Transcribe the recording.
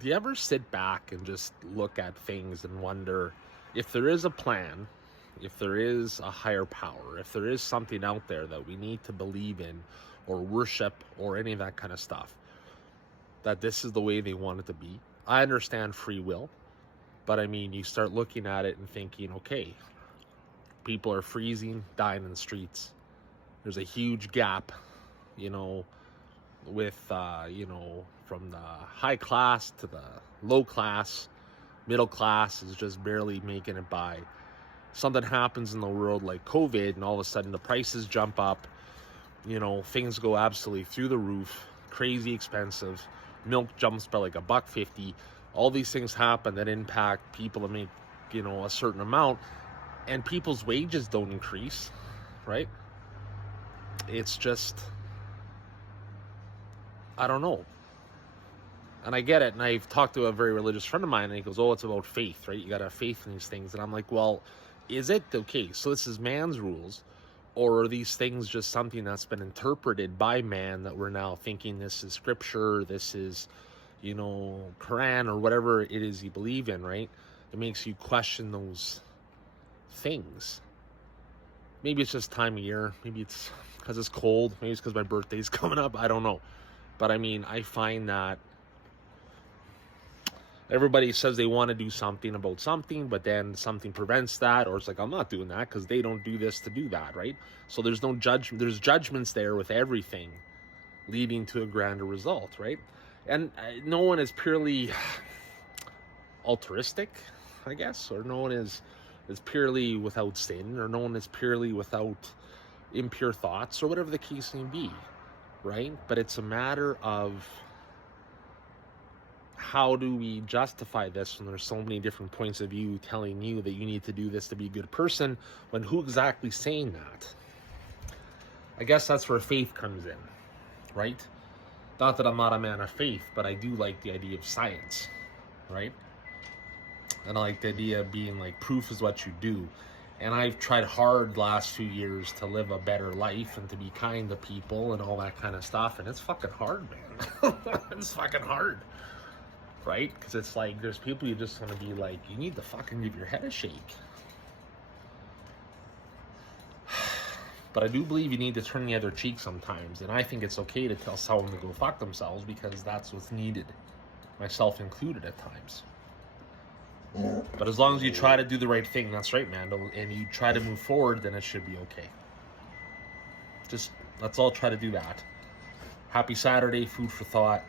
Do you ever sit back and just look at things and wonder if there is a plan, if there is a higher power, if there is something out there that we need to believe in or worship or any of that kind of stuff, that this is the way they want it to be? I understand free will, but I mean, you start looking at it and thinking, okay, people are freezing, dying in the streets. There's a huge gap, you know, with from the high class to the low class. Middle class is just barely making it by. Something happens in the world like COVID and all of a sudden the prices jump up, things go absolutely through the roof, crazy expensive. Milk jumps by like $1.50. All these things happen that impact people that make a certain amount, and people's wages don't increase, right? It's just, I don't know. And I get it. And I've talked to a very religious friend of mine, and he goes, oh, it's about faith, right? You got to have faith in these things. And I'm like, well, is it? Okay, so this is man's rules, or are these things just something that's been interpreted by man that we're now thinking this is scripture, this is, Quran, or whatever it is you believe in, right? It makes you question those things. Maybe it's just time of year. Maybe it's because it's cold. Maybe it's because my birthday's coming up. I don't know. But I mean, I find that everybody says they want to do something about something, but then something prevents that, or it's like, I'm not doing that because they don't do this to do that, right? So there's no judgment. There's judgments there with everything leading to a grander result, right? And no one is purely altruistic, I guess, or no one is purely without sin, or no one is purely without impure thoughts, or whatever the case may be, right? But it's a matter of how do we justify this when there's so many different points of view telling you that you need to do this to be a good person, when who exactly is saying that? I guess that's where faith comes in, right? Not that I'm not a man of faith, but I do like the idea of science, right? And I like the idea of being like, proof is what you do. And I've tried hard the last few years to live a better life and to be kind to people and all that kind of stuff. And it's fucking hard, man. It's fucking hard, right? Because it's like, there's people you just want to be like, you need to fucking give your head a shake. But I do believe you need to turn the other cheek sometimes. And I think it's okay to tell someone to go fuck themselves, because that's what's needed, myself included at times. But as long as you try to do the right thing, that's right, man, and you try to move forward, then it should be okay. Just, let's all try to do that. Happy Saturday, food for thought.